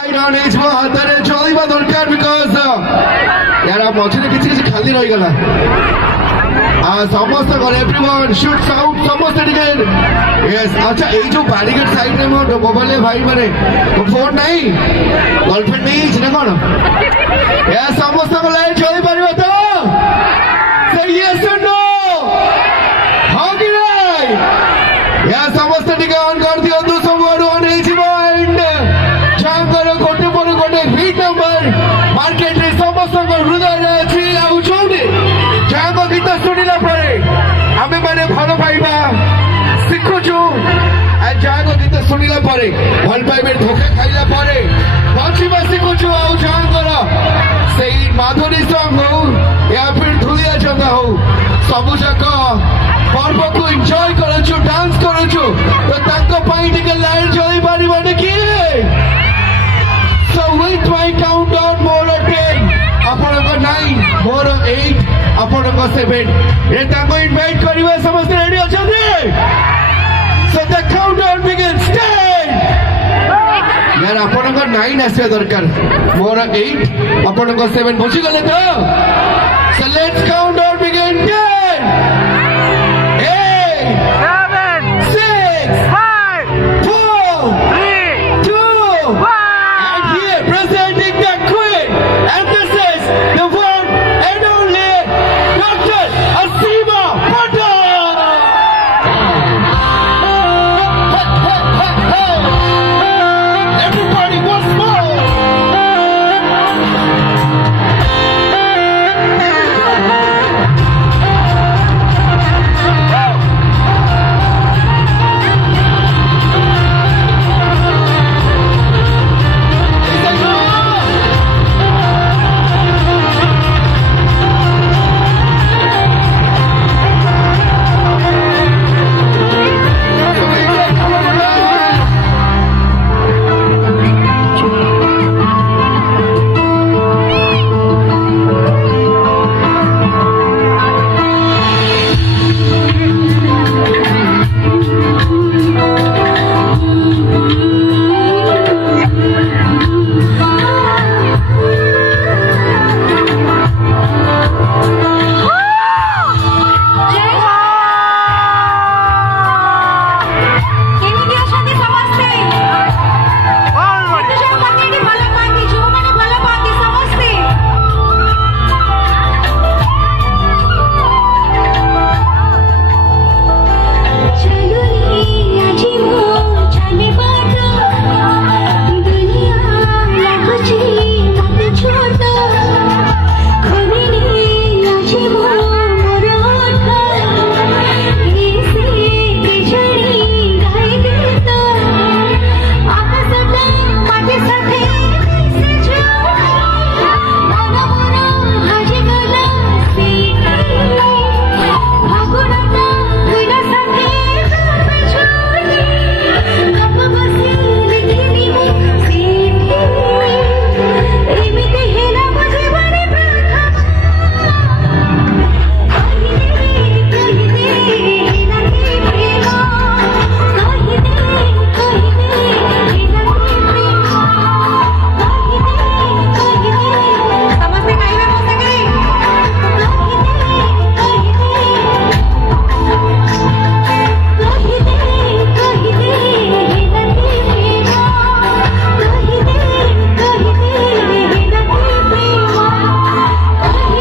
हाथ में चलवा दरकार बिकज यार मझे किसी खाली रहीगला समस्त एवरीवन शुट्स आउट समस्त यस अच्छा ये जो बैरिकेड साइड में मो मोबाइल भाई माने फोन नहीं गर्लफ्रेंड नहीं ना कौन या समस्त को लाइन चली पारिबो तो से यस और नो हां कि नहीं या समस्त टिके ऑन कर दियो तो सब ऑन हे जिवो एंड चांगर गोटे पर गोटे हिट नंबर मार्केट रे समस्त को हृदय रे अछि आउ चौडी चांग गीत सुनिला परे आमे माने भलो पाइबा शिखुछु चांग गीत सुनिला परे भल पाइबे धोखा खाइला परे बचिबा शिखुछु आउ चांगर सेही माधुरी सॉन्ग हो या फिर धुलिया जगह हो सबु जाक पर्व को एंजॉय करछु डांस करछु तो ताको पाई टिके लाइन चली पारिबो कि सो विथ माय काउंटडाउन मोर 10 अपन को 9 मोर 8 अपन को 7 ए ताको इनवाइट करिवे समस्त रेडी अछथि सो द काउंटडाउन बिगिन्स 10 यार अपन को 9 आसे दरकार मोर 8 अपन को 7 बुझी गले तो सो लेट्स काउंटडाउन बिगिन